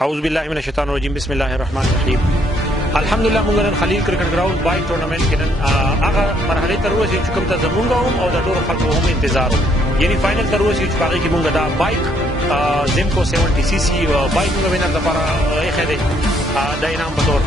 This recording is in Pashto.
اعوذ بالله من الشیطان الرجیم بسم الله الرحمن الرحیم الحمدلله موږ نن خلیل کرکټ ګراوند بایک ټورنمنت کې نن هغه مرحله ته ورسېدو چې کوم ته زمونږ او د ټولو خلکو هم انتظار و یعنی فائنل ته ورسېدو چې هغې کې موږ دا بایک زیمکو 70 cc بایک موږ وینر دپاره ایښی دی د انعام په طور